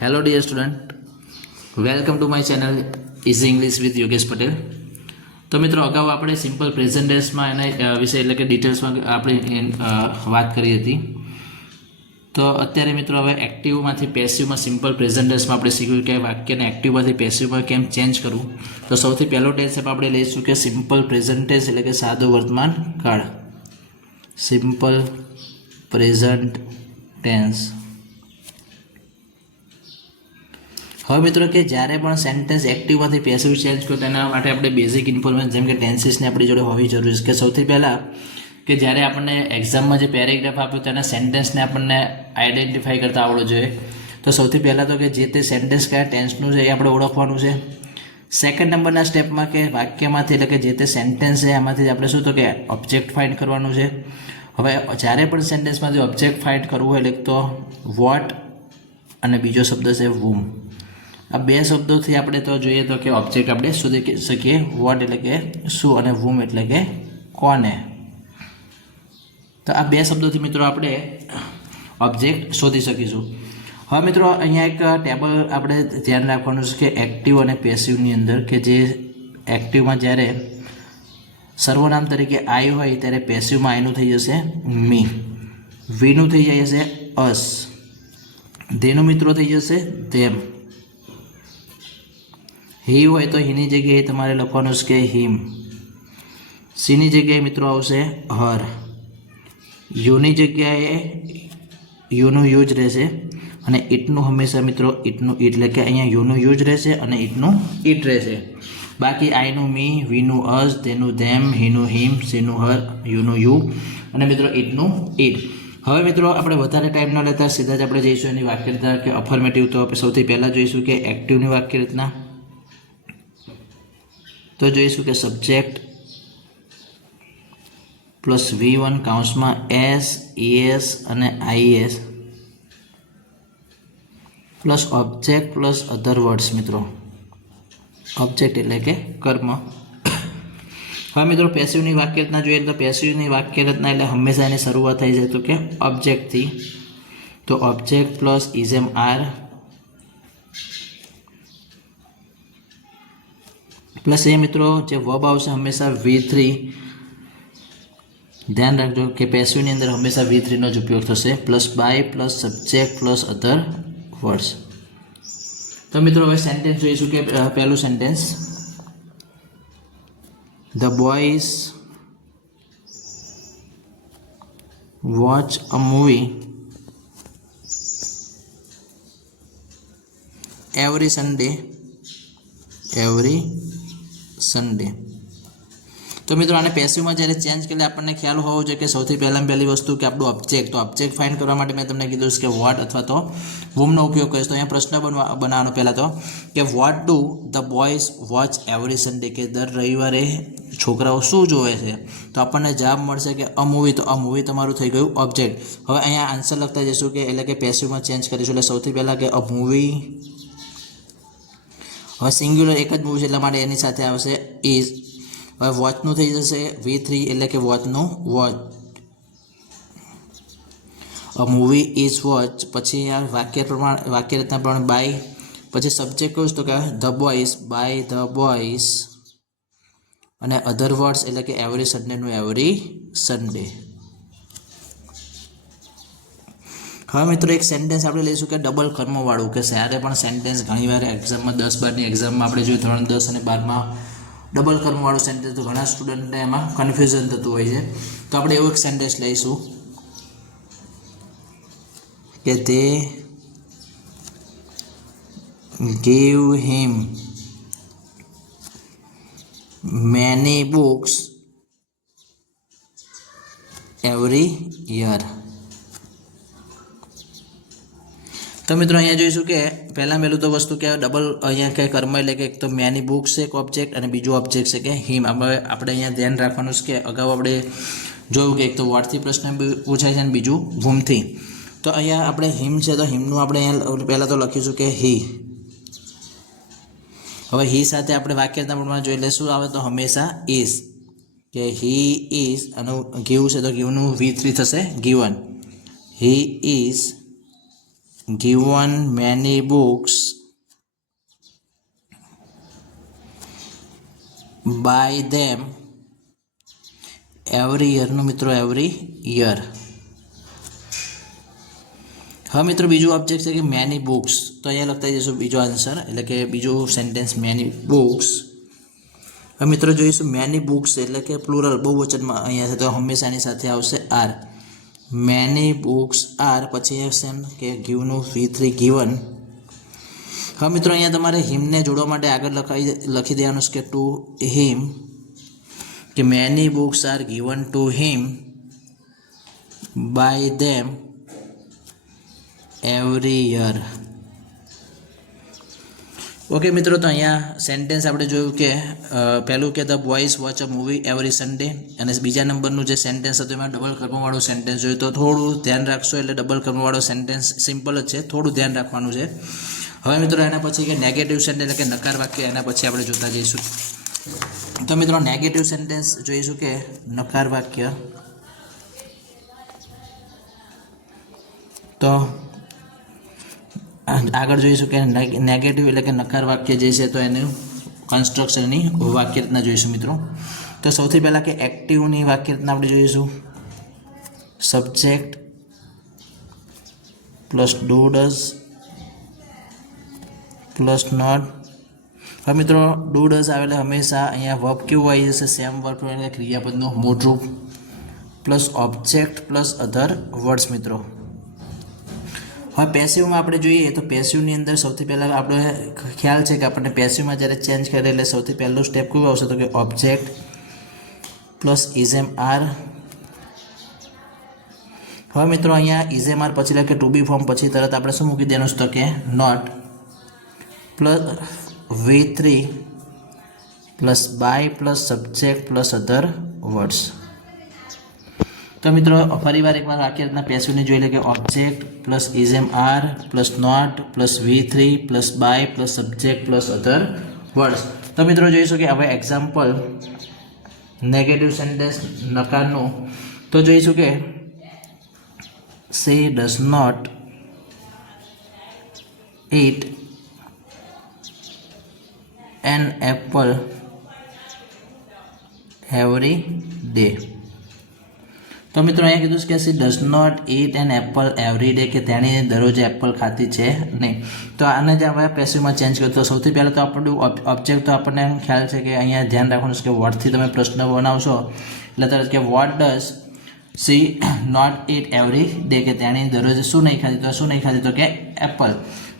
Hello dear student, welcome to my channel Easy English with Yogesh Patel. તો મિત્રો અગાઉ આપણે સિમ્પલ પ્રેઝન્ટ ટેન્સમાં એના વિશે એટલે કે ડિટેલ્સમાં આપણે વાત કરી હતી. તો અત્યારે મિત્રો હવે એક્ટિવમાંથી પેસિવમાં સિમ્પલ પ્રેઝન્ટ ટેન્સમાં આપણે શીખ્યું કે વાક્યને એક્ટિવમાંથી પેસિવમાં કેમ ચેન્જ કરવું. તો સૌથી પહેલો ટેન્સ આપણે લઈશું કે સિમ્પલ પ્રેઝન્ટ ટેન્સ એટલે કે સાદો વર્તમાન કાળ. Simple present tense. હવે મિત્રો કે જ્યારે પણ સેન્ટેન્સ એક્ટિવમાંથી પેસિવ ચેન્જ કરો તેના માટે આપણે બેઝિક ઇન્ફોર્મેશન જેમ કે ટેન્સીસને આપણી જોડે હોવી જરૂરી છે. કે સૌથી પહેલાં કે જ્યારે આપણને એક્ઝામમાં જે પેરેગ્રાફ આપ્યો તેના સેન્ટેન્સને આપણને આઈડેન્ટિફાઈ કરતા આવડવું જોઈએ. તો સૌથી પહેલાં તો કે જે તે સેન્ટેન્સ કયા ટેન્સનું છે એ આપણે ઓળખવાનું છે. સેકન્ડ નંબરના સ્ટેપમાં કે વાક્યમાંથી એટલે કે જે તે સેન્ટેન્સ છે એમાંથી આપણે શું તો કે ઓબ્જેક્ટ ફાઇન્ડ કરવાનું છે. હવે જ્યારે પણ સેન્ટેન્સમાંથી ઓબ્જેક્ટ ફાઇન્ડ કરવું હોય એટલે તો વોટ અને બીજો શબ્દ છે વૂમ. આ બે શબ્દોથી આપણે તો જોઈએ તો કે ઓબ્જેક્ટ આપણે શોધી શકીએ. વોટ એટલે કે શું અને વૂમ એટલે કે કોને. તો આ બે શબ્દોથી મિત્રો આપણે ઓબ્જેક્ટ શોધી શકીશું. હવે મિત્રો અહીંયા એક ટેબલ આપણે ધ્યાન રાખવાનું છે કે એક્ટિવ અને પેસિવની અંદર કે જે એક્ટિવમાં જ્યારે સર્વનામ તરીકે આઈ હોય ત્યારે પેસિવમાં આઈનું થઈ જશે મી, વીનું થઈ જાય છે અસ, ધેનું મિત્રો થઈ જશે ધેમ, હી હોય તો હીની જગ્યાએ તમારે લખવાનું છે કે હિમ, સીની જગ્યાએ મિત્રો આવશે હર, યુની જગ્યાએ યુનું યુ જ રહેશે અને ઈટનું હંમેશા મિત્રો ઈટનું ઈટ એટલે કે અહીંયા યુનું યુ જ રહેશે અને ઈટનું ઈટ રહેશે. બાકી આઈનું મી, વીનું અસ, તેનું ધેમ, હીનું હિમ, સીનું હર, યુનું યુ અને મિત્રો ઈટનું ઈટ. હવે મિત્રો આપણે વધારે ટાઈમ ન લેતા સીધા જ આપણે જઈશું એની વાક્ય રચના કે અફર્મેટિવ. તો આપણે સૌથી પહેલાં જોઈશું કે એક્ટિવની વાક્ય રચના. તો જોઈશું કે સબ્જેક્ટ પ્લસ V1 કાઉન્સમાં એસ, ES અને IS plus object plus other words. મિત્રો ઓબ્જેક્ટ એટલે કે કર્મ. હવે મિત્રો પેસિવની વાક્ય રચના જોઈએ તો પેસિવની વાક્ય રચના એટલે હંમેશા એની શરૂઆત થઈ જાય તો કે ઓબ્જેક્ટથી. તો object plus is am are plus એ મિત્રો જે વર્બ આવશે હંમેશા V3. ધ્યાન રાખજો કે પેસિવની અંદર હંમેશા V3 નો જ ઉપયોગ થશે. Plus by plus subject plus other words. તો મિત્રો હવે સેન્ટેન્સ જોઈશું કે પહેલું sentence the boys watch a movie every Sunday. તો મિત્રો આને પેસિવમાં જ્યારે ચેન્જ કરીએ આપણને ખ્યાલ હોવો જોઈએ કે સૌથી પહેલી વસ્તુ કે આપણું ઓબ્જેક્ટ. તો ઓબ્જેક્ટ ફાઇન્ડ કરવા માટે મેં તમને કીધું કે વોટ અથવા તો વૂમનો ઉપયોગ કરીશ. તો અહીંયા પ્રશ્ન બનાવવાનો પહેલાં તો કે what do the boys watch every Sunday. કે દર રવિવારે છોકરાઓ શું જોવે છે. તો આપણને જવાબ મળશે કે અ મૂવી. તો અ મૂવી તમારું થઈ ગયું ઓબ્જેક્ટ. હવે અહીંયા આન્સર લખતા જઈશું કે એટલે કે પેસિવમાં ચેન્જ કરીશું. એટલે સૌથી પહેલાં કે અ મૂવી. હવે સિંગ્યુલર એક જ મૂવી છે એટલા માટે એની સાથે આવશે ઇઝ. હવે વોચનું થઈ જશે V3 એટલે કે વોચનું watch. A movie is watch. પછી વાક્ય રચના પ્રમાણે બાય. પછી સબ્જેક્ટ કહું તો કે the boys, by the boys અને અધર વર્ડ્સ એટલે કે એવરી સન્ડેનું એવરી સન્ડે. હવે મિત્રો એક સેન્ટેન્સ આપણે લઈશું કે ડબલ કર્મવાળું. કે જ્યારે પણ સેન્ટેન્સ ઘણીવાર એક્ઝામમાં 10-12ની એક્ઝામમાં આપણે જોઈએ ધોરણ 10 અને 12માં ડબલ કર્મવાળું સેન્ટેન્સ તો ઘણા સ્ટુડન્ટને એમાં કન્ફ્યુઝન થતું હોય છે. તો આપણે એવું એક સેન્ટેન્સ લઈશું કે they give him many books every year. તો મિત્રો અહીંયા જોઈશું કે પહેલું તો વસ્તુ કે ડબલ અહીંયા કે કર્મ એટલે કે એક તો મેની બુક્સ છે એક ઓબ્જેક્ટ અને બીજું ઓબ્જેક્ટ છે કે હિમ. આપણે અહીંયા ધ્યાન રાખવાનું છે કે અગાઉ આપણે જોયું કે એક તો વોટથી પ્રશ્ન પૂછાય છે અને બીજું વૂમથી. તો અહીંયા આપણે હિમ છે તો હિમનું આપણે અહીંયા પહેલાં તો લખીશું કે હી. હવે હી સાથે આપણે વાક્યના પ્રમાણે જોઈ લઈશું આવે તો હંમેશા ઇઝ. કે હી ઇઝ અને ગીવ છે તો ગીવનું V3 થશે given. He is given many books by them every year નું મિત્રો every year. હવે મિત્રો બીજું ઓબ્જેક્ટ છે કે મેની બુક્સ, તો અહીંયા લખતા જઈશું બીજો આન્સર, એટલે કે બીજું સેન્ટેન્સ મેની બુક્સ. હવે મિત્રો જોઈશું મેની બુક્સ એટલે કે પ્લુરલ બહુવચનમાં અહીંયા છે, તો હંમેશાની સાથે આવશે આર. મેની બુક્સ આર, પછી આવશે કે ગીવનું V3 ગીવન. હવે મિત્રો અહીંયા તમારે હિમને જોડવા માટે આગળ લખી દેવાનું છે કે ટુ હિમ, કે many books are given to him by them every year. Okay મિત્રો, તો અહીંયા સેન્ટેન્સ આપણે જોયું કે પહેલું કે the boys watch a movie every Sunday, અને બીજા નંબરનું જે સેન્ટેન્સ હતું એમાં ડબલ કર્મવાળું સેન્ટેન્સ જોયું, તો થોડું ધ્યાન રાખશો. એટલે ડબલ કર્મવાળો સેન્ટેન્સ સિમ્પલ જ છે, થોડું ધ્યાન રાખવાનું છે. હવે મિત્રો એના પછી કે નેગેટિવ સેન્ટેન્સ એટલે કે નકાર વાક્ય, એના પછી આપણે જોતા જઈશું. તો મિત્રો નેગેટિવ સેન્ટેન્સ જોઈશું કે નકાર વાક્ય. તો આગળ જોઈશું કે નેગેટિવ એટલે કે નકાર વાક્ય જે છે તો એનું કન્સ્ટ્રક્શનની વાક્ય રચના જોઈશું મિત્રો. તો સૌથી પહેલાં કે એક્ટિવની વાક્ય રચના આપણે જોઈશું. Subject plus do does plus not. હવે મિત્રો ડુ ડઝ આવે એટલે હંમેશા અહીંયા વર્બ કેવું આવી જશે? સેમ વર્બ એટલે ક્રિયાપદનું મૂળરૂપ plus object plus other words મિત્રો. હવે પેસિવમાં આપણે જોઈએ તો પેસિવની અંદર સૌથી પહેલાં આપણે ખ્યાલ છે કે આપણને પેસિવમાં જ્યારે ચેન્જ કરે એટલે સૌથી પહેલું સ્ટેપ કયું આવશે? તો કે ઓબ્જેક્ટ પ્લસ ઇઝેમ આર. હવે મિત્રો અહીંયા ઇઝેમ આર પછી લખે ટુ બી ફોર્મ, પછી તરત આપણે શું મૂકી દેવાનું છે? તો કે not plus V3 plus by plus subject plus other words. તો મિત્રો ફરીવાર એકવાર વાક્ય રચના પેસિવની જોઈ લે કે object plus is am are plus not plus V3 plus by plus subject plus other words. તો મિત્રો જોઈશું કે હવે એક્ઝામ્પલ નેગેટિવ સેન્ટેન્સ નકારનું. તો જોઈશું કે she does not eat an apple every day. તો મિત્રો અહીંયા કીધું છે કે she does not eat an apple every day, કે તેણી દરરોજ એપલ ખાતી છે નહીં. તો આને જે આપણે પેસિવમાં ચેન્જ કરીએ તો સૌથી પહેલાં તો આપણું ઓબ્જેક્ટ તો આપણને ખ્યાલ છે કે અહીંયા ધ્યાન રાખવાનું છે કે વોટથી તમે પ્રશ્ન બનાવશો એટલે તરત કે what does she not eat every day, કે તેણી દરરોજ શું નહીં ખાતી? તો શું નહીં ખાતી? તો કે એપલ.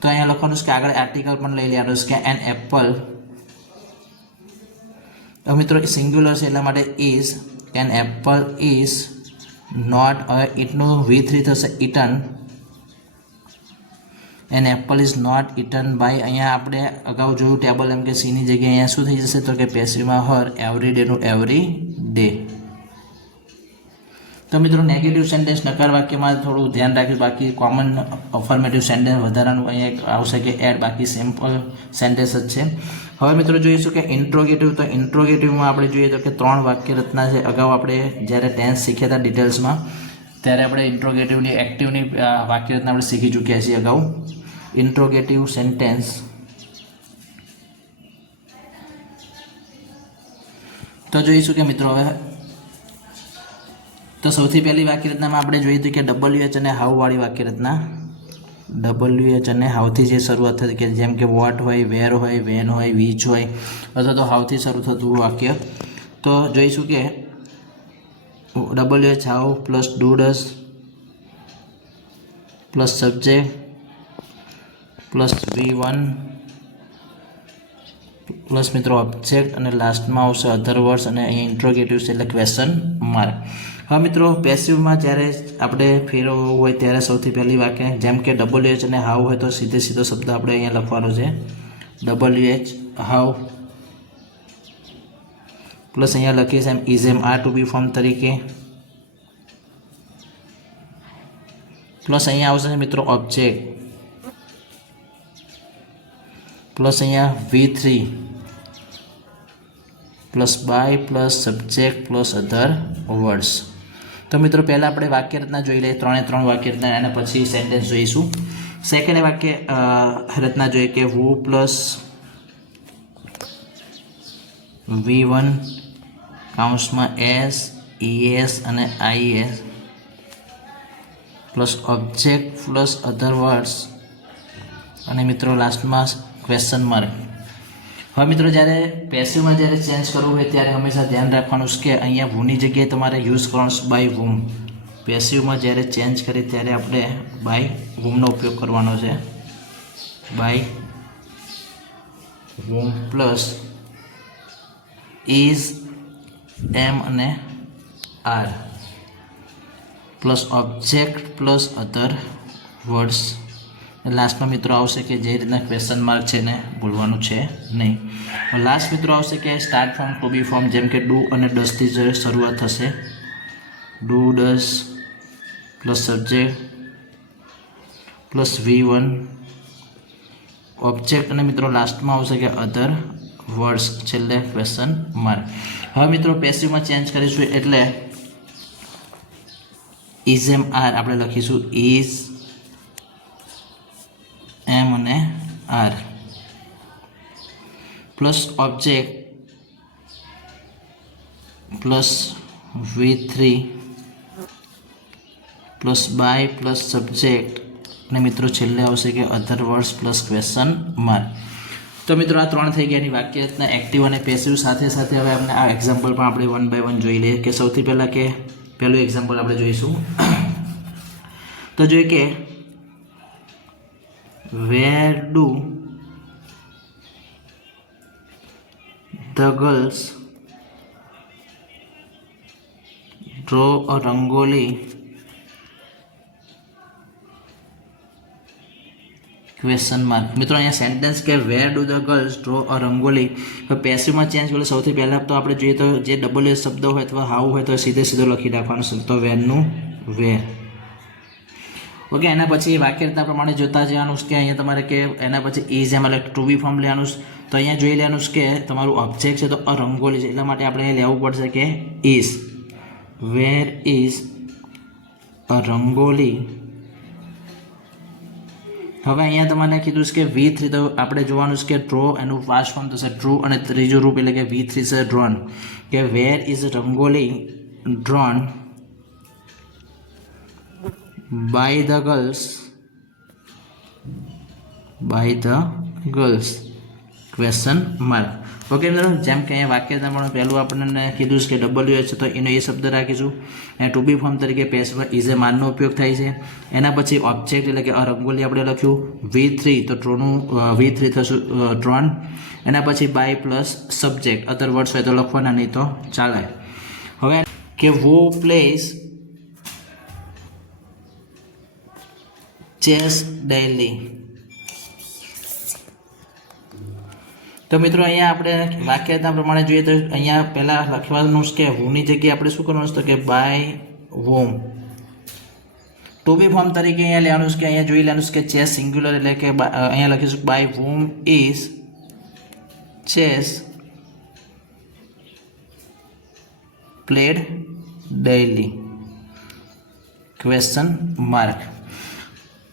તો અહીંયા લખવાનું છે કે આગળ આર્ટિકલ પણ લઈ લેવાનું છે કે એન એપલ. તો મિત્રો સિંગ્યુલર છે એટલા માટે is, an apple is not. હવે ઇટનું V3 થશે eaten. An apple is not eaten by, અહીંયા આપણે અગાઉ જોયું ટેબલ એમ કે સીની જગ્યાએ અહીંયા શું થઈ જશે? તો કે પેસિવમાં હર એવરી ડેનું એવરી ડે. તો મિત્રો નેગેટિવ સેન્ટેન્સ નકાર વાક્યમાં થોડું ધ્યાન રાખ્યું, બાકી કોમન અફર્મેટિવ સેન્ટેન્સ વધારાનું અહીંયા આવશે કે એડ, બાકી સિમ્પલ સેન્ટેન્સ જ છે. હવે મિત્રો જોઈશું કે ઇન્ટ્રોગેટિવ. તો ઇન્ટ્રોગેટિવમાં આપણે જોઈએ તો કે 3 વાક્ય રચના છે. અગાઉ આપણે જ્યારે ટેન્સ શીખ્યા હતા ડિટેલ્સમાં ત્યારે આપણે ઇન્ટ્રોગેટિવની એક્ટિવની વાક્ય રચના આપણે શીખી ચૂક્યા છીએ અગાઉ. Interrogative sentence. તો જોઈશું કે મિત્રો હવે તો સૌથી પહેલી વાક્ય રચનામાં આપણે જોઈ હતી કે WH અને હાઉ વાળી વાક્ય રચના. WH અને હાઉથી જે શરૂઆત થતી, કે જેમ કે વોટ હોય, વેર હોય, વેન હોય, વિચ હોય, અથવા તો હાઉથી શરૂ થતું વાક્ય. તો જોઈશું કે WH how plus do does plus subject plus V1 plus મિત્રો ઓબ્જેક્ટ, અને લાસ્ટમાં આવશે અધર વર્ડ્સ, અને અહીંયા ઇન્ટ્રોગેટિવ છે એટલે ક્વેશ્ચન માર્ક. હવે મિત્રો પેસિવમાં જ્યારે આપણે ફેરવવું હોય ત્યારે સૌથી પહેલી વાક્ય જેમ કે WH અને હાઉ હોય તો સીધો શબ્દ આપણે અહીંયા લખવાનો છે WH હાઉ પ્લસ અહીંયા લખીએ am is am are to be form તરીકે, પ્લસ અહીંયા આવશે મિત્રો ઓબ્જેક્ટ, પ્લસ અહીંયા V3 plus by plus subject plus other words. તો મિત્રો પહેલાં આપણે વાક્ય રચના જોઈ લઈએ, 3 વાક્ય રચના, અને પછી સેન્ટેન્સ જોઈશું. સેકન્ડ વાક્ય રચના જોઈએ કે વુ પ્લસ V1 કૌંસમાં S ES અને IS plus object plus other words અને મિત્રો લાસ્ટમાં ક્વેશ્ચન માર્ક. હવે મિત્રો જ્યારે પેસિવમાં જ્યારે ચેન્જ કરવું હોય ત્યારે હંમેશા ધ્યાન રાખવાનું છે કે અહીંયા વૂની જગ્યાએ તમારે યુઝ કરવાનું બાય વૂમ. પેસિવમાં જ્યારે ચેન્જ કરીએ ત્યારે આપણે બાય વૂમનો ઉપયોગ કરવાનો છે. By whom plus is am અને are plus object plus other words. લાસ્ટમાં મિત્રો આવશે કે જે રીતના ક્વેશ્ચન માર્ક છે ને ભૂલવાનું છે નહીં. લાસ્ટ મિત્રો આવશે કે start from to be form, જેમ કે ડુ અને ડસથી જ શરૂઆત થશે. Do does plus subject plus V1 object અને મિત્રો લાસ્ટમાં આવશે કે અધર વર્ડ્સ, છેલ્લે ક્વેશ્ચન માર્ક. હવે મિત્રો પેસિવમાં ચેન્જ કરીશું એટલે ઇઝ એમ આર આપણે લખીશું ઇઝ એમ અને are plus object plus V3 plus by plus subject અને મિત્રો છેલ્લે આવશે કે other words plus question mark. તો મિત્રો આ 3 થઈ ગયાની વાક્ય રચના એક્ટિવ અને પેસિવ. સાથે સાથે હવે આપણે આ એક્ઝામ્પલ પણ આપણે 1 બાય 1 જોઈ લઈએ. કે સૌથી પહેલાં કે પહેલું એક્ઝામ્પલ આપણે જોઈશું. તો જોઈએ કે where do the girls draw a rangoli question mark. મિત્રો અહીંયા સેન્ટેન્સ કે where do the girls draw a rangoli. તો પેસિવમાં ચેન્જ કરો સૌથી પહેલાં તો આપણે જોઈએ તો જે ડબલ એસ શબ્દ હોય અથવા હાઉ હોય તો સીધો લખી નાખવાનું છે. તો વેરનું વેર. ઓકે, એના પછી વાક્યરચના પ્રમાણે જોતા જવાનું કે અહીંયા તમારે કે એના પછી ઇઝ એમ એટલે ટુ બી ફોર્મ લેવાનું. તો અહીંયા જોઈ લેવાનું કે તમારું ઓબ્જેક્ટ છે તો અ રંગોલી છે, એટલા માટે આપણે લેવું પડશે કે is. Where is a rangoli. હવે અહીંયા તમારે કીધું છે કે V3, તો આપણે જોવાનું છે કે ડ્રો એનું ફાસ્ટ ફોર્મ થશે ટ્રુ અને ત્રીજું રૂપ એટલે કે V3 છે ડ્રોન. કે where is rangoli drawn by the girls question mark. Okay મિત્રો, જેમ કે અહીંયા વાક્યતા પણ પહેલું આપણને કીધું છે કે WH છે તો એનો એ શબ્દ રાખીશું. અને ટુ બી ફોર્મ તરીકે પેસિવમાં ઇઝ એ માનનો ઉપયોગ થાય છે. એના પછી ઓબ્જેક્ટ એટલે કે રંગોલી આપણે લખ્યું. V3 તો ટ્રોનું V3 થશું ડ્રોન. એના પછી by plus subject other words હોય તો લખવાના, નહીં તો ચાલે. હવે કે વુ પ્લેસ ચેસ ડેઇલી. તો મિત્રો અહીંયા આપણે વાક્યતા પ્રમાણે જોઈએ તો અહીંયા પહેલાં લખવાનું છે કે વૂની જગ્યાએ આપણે શું કરવાનું છે તો કે બાય વૂમ. ટુ બી ફોર્મ તરીકે અહીંયા લેવાનું છે કે અહીંયા જોઈ લેવાનું છે કે ચેસ સિંગ્યુલર એટલે કે અહીંયા લખીશું by whom is chess played daily question mark.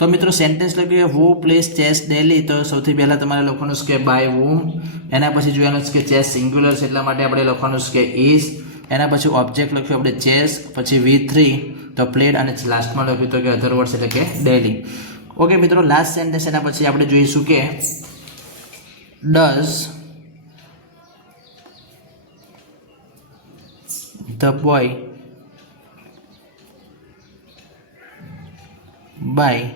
તો મિત્રો સેન્ટેન્સ લખ્યું વુ પ્લેસ ચેસ ડેલી. તો સૌથી પહેલાં તમારે લખવાનું છે કે બાય વૂમ. એના પછી જોવાનું છે કે ચેસ સિંગ્યુલર છે એટલા માટે આપણે લખવાનું છે કે ઇઝ. એના પછી ઓબ્જેક્ટ લખ્યું આપણે ચેસ, પછી V3 તો પ્લેડ અને લાસ્ટમાં લખ્યું તો કે અધર વર્ડ્સ એટલે કે ડેલી. ઓકે મિત્રો, લાસ્ટ સેન્ટેન્સ એના પછી આપણે જોઈશું કે does the boy buy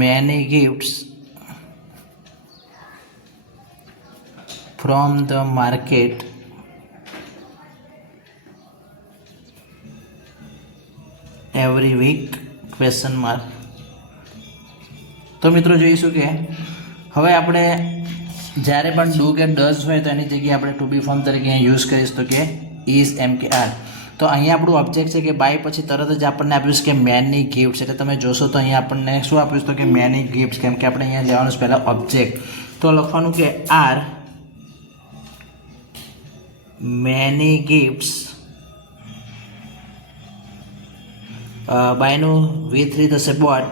many gifts from the market every week question mark. તો મિત્રો જોઈશું કે હવે આપણે જ્યારે પણ ડુ કે ડઝ હોય તો એની જગ્યાએ આપણે ટુ બી ફોર્મ તરીકે યુઝ કરીશ તો કે ઇઝ એમ કે આર. તો અહીંયા આપણું ઓબ્જેક્ટ છે કે બાય પછી તરત જ આપણને આપ્યું છે કે મેની ગિફ્ટ્સ. એટલે તમે જોશો તો અહીંયા આપણને શું આપ્યું છે તો કે મેની ગિફ્ટ્સ, કેમ કે આપણે અહીંયા લેવાનું છે પહેલાં ઓબ્જેક્ટ. તો લખવાનું કે આર મેની ગિફ્ટ્સ બાયનું V3 થશે bought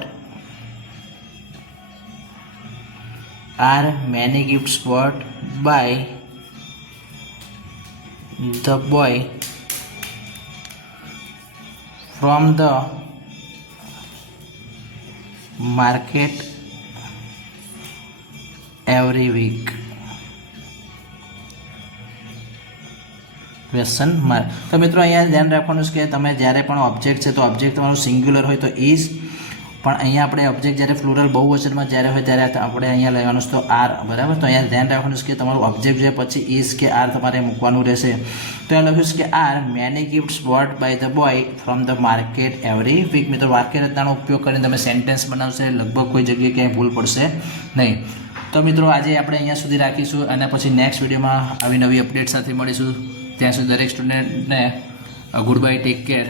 are many gifts bought by the boy from the market every week. Question mark. તો મિત્રો અહીંયા ધ્યાન રાખવાનું છે કે તમે જ્યારે પણ ઓબ્જેક્ટ છે તો ઓબ્જેક્ટ તમારું સિંગ્યુલર હોય તો ઇઝ, પણ અહીંયા આપણે ઓબ્જેક્ટ જ્યારે ફ્લુરલ બહુવચનમાં જ્યારે હોય ત્યારે આપણે અહીંયા લેવાનું છે તો આર. બરાબર. તો અહીંયા ધ્યાન રાખવાનું છે કે તમારું ઓબ્જેક્ટ છે પછી ઇઝ કે આર તમારે મૂકવાનું રહેશે. તો અહીંયા લખ્યું છે કે are many gifts bought by the boy from the market every week. મિત્રો વાક્ય રચનાનો ઉપયોગ કરીને તમે સેન્ટેન્સ બનાવશે, લગભગ કોઈ જગ્યાએ ક્યાંય ભૂલ પડશે નહીં. તો મિત્રો આજે આપણે અહીંયા સુધી રાખીશું અને પછી નેક્સ્ટ વિડીયોમાં આવી નવી અપડેટ સાથે મળીશું. ત્યાં સુધી દરેક સ્ટુડન્ટને ગુડ બાય, ટેક કેર.